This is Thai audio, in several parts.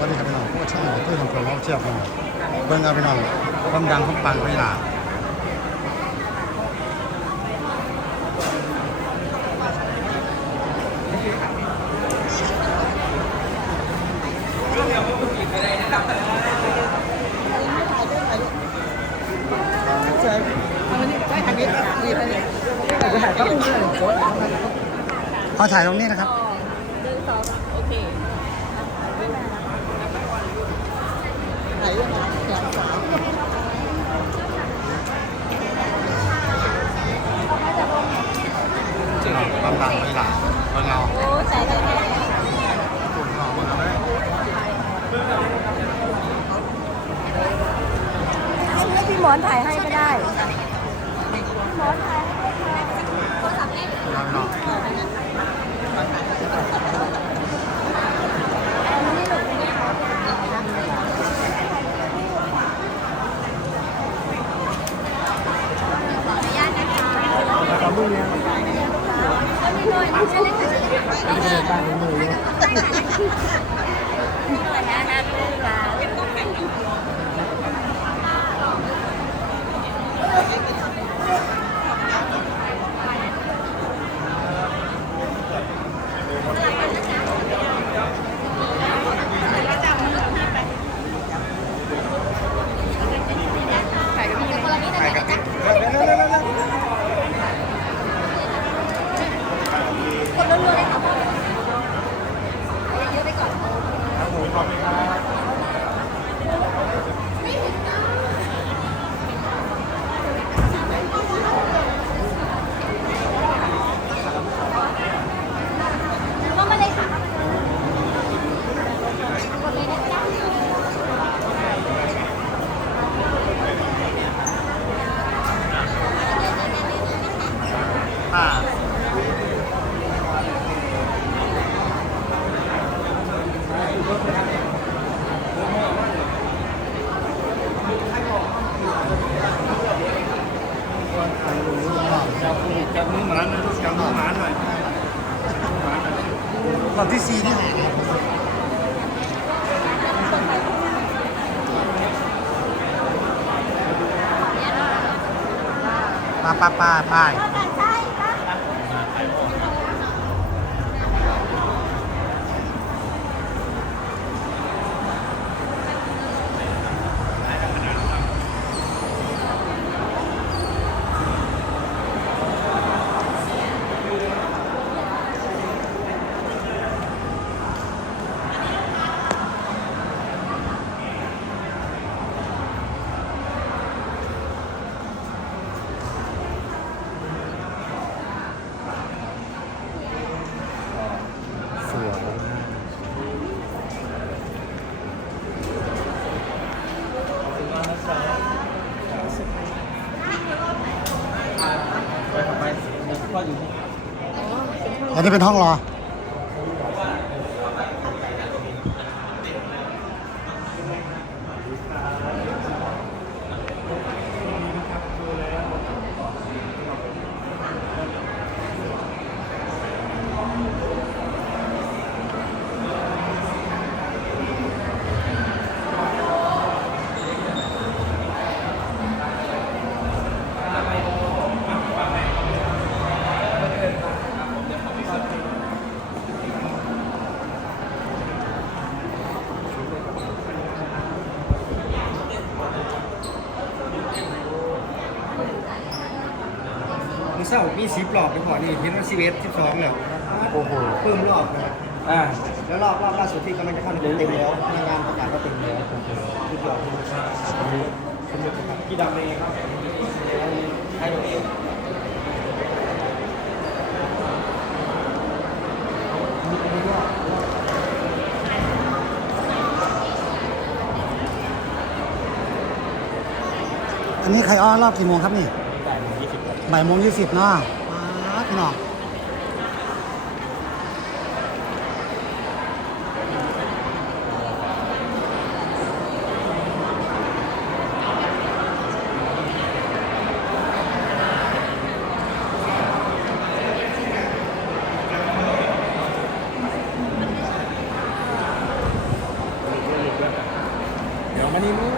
วัสดีครับพี่น้องพวกช่างตุ้ทำตัวล้อเชียบพี่น้องเบิ่งเอาพี่น้องความดังความปังเวลาเชิญเอาวันนี้ใช้ทางนี้ดีไปเลยจะถ่ายก็พูดเลยโค้ดเอาถ่ายตรงนี้นะครับ หนึ่งสองโอเค ถ่ายยังไงแขนสาวความดังเวลาเบิ่งเอาโอ้ใส่ได้ไหมฝุ่นเอาเบิ่งเอาเลยให้พี่หมอนถ่ายให้ก็ได้หมอนถ่ายให้เอาพี่น้ องอ่าจับมือจับมือหมาหน่อยจับมือหมาหน่อย ตอนที่สี่นี่ป้าป้าป้าป้าย อันนี้เป็ เศร้ามีสิบรอบไปก่อนนี่เห็นว่าสิบเอ็ดสิบสองแล้วโอ้โหเพิ่มรอบนะอ่าแล้วรอบรอบล่าสุดที่กำลังจะเข้าเต็มแล้วในงานประกาศก็เต็มแล้วทุกอย่างกี่ดำเองครับให้ตัวเองอันนี้ใครอ้อรอบกี่โมงครับนี่ บ่ายโมงยี่สิบเนาะมาพี่น้องเดี๋นี่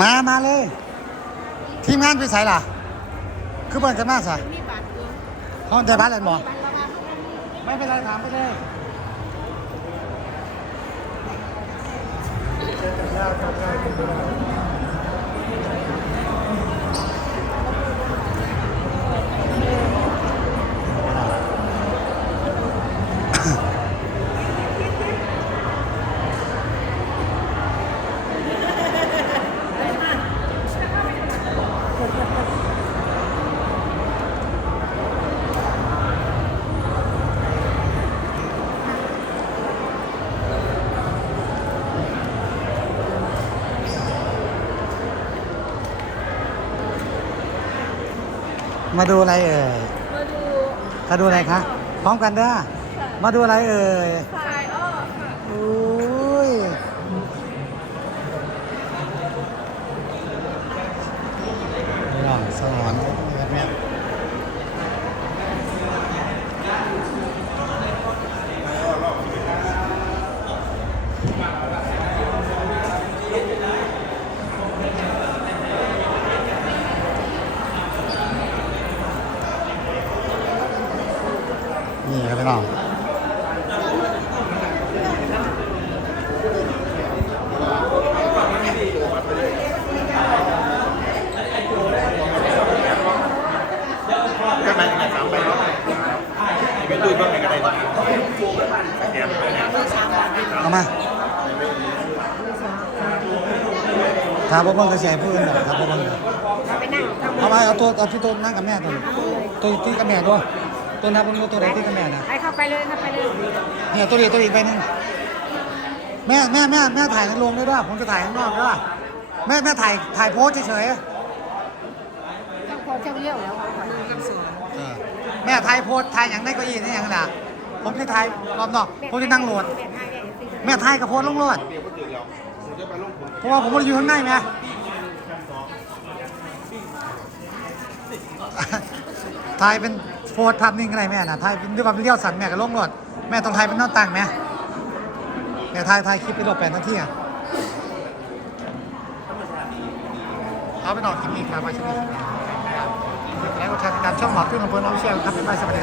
มามาเลย ทีมงานไปใส่ล่ะ คือเปิดกันมาสะมีบาทเดียวเขาได้บ้านอะไรหมอบาทประมาณไม่เป็นไรถามไป มาดูอะไรเอ่ย มาดูมาดูอะไรคะ พร้อมกันเด้อ มาดูอะไรเอ่ยสายอ้อค่ะอุ้ยนี่หน่อยสนอนแบบนี้นี่ครับพี่น้อง เอามา ถามว่าเบิ่งกระแสผู้อื่นเหรอครับว่าเบิ่งไปนั่งทำเอามาเอาตัวเอาที่ตัวนั่งกับแม่ตัวนี้ตัวที่กับแม่ด้วยตัวนับนตัวไหนที่กับแม่นะไปเข้าไปเลยเข้าไปเลยเนี่ยตัวเดียวตัวอีกไปหนึงแม่แม่แม่แม่ถ่ายในโรงด้วยด้วยผมจะถ่ายข้างนอกด้วยแม่แม่ถ่ายถ่ายโพสเฉยต้องพอเที่ยวเลี้ยวแล้วค่ะๆเออแม่ถ่ายโพสถ่ายอย่างได้ก็อีนี่อย่างนั้นผมจะถ่ายรอบนอกผมจะนั่งโหลด แม่ถ่ายกับโพสลงโหลด เพราะว่าผมไม่ได้อยู่ข้างในไงถ่ายเป็นโฟร์ภาพนิ่งอะไรแม่นะถ่ายเป็นด้วยความเลี้ยวสั่นแม่กับลงรถแม่ต้องถ่ายเป็นหน้าต่างไหมแม่ถ่ายถ่ายคลิปไปรอบแปดนาทีอะเอาไปนอนคลิปนี้ครับมาช่วยแล้วก็ทางการช่องหมอขึ้นของเพื่อนน้องเชียร์ครับบ๊ายบายสวัสดีครับ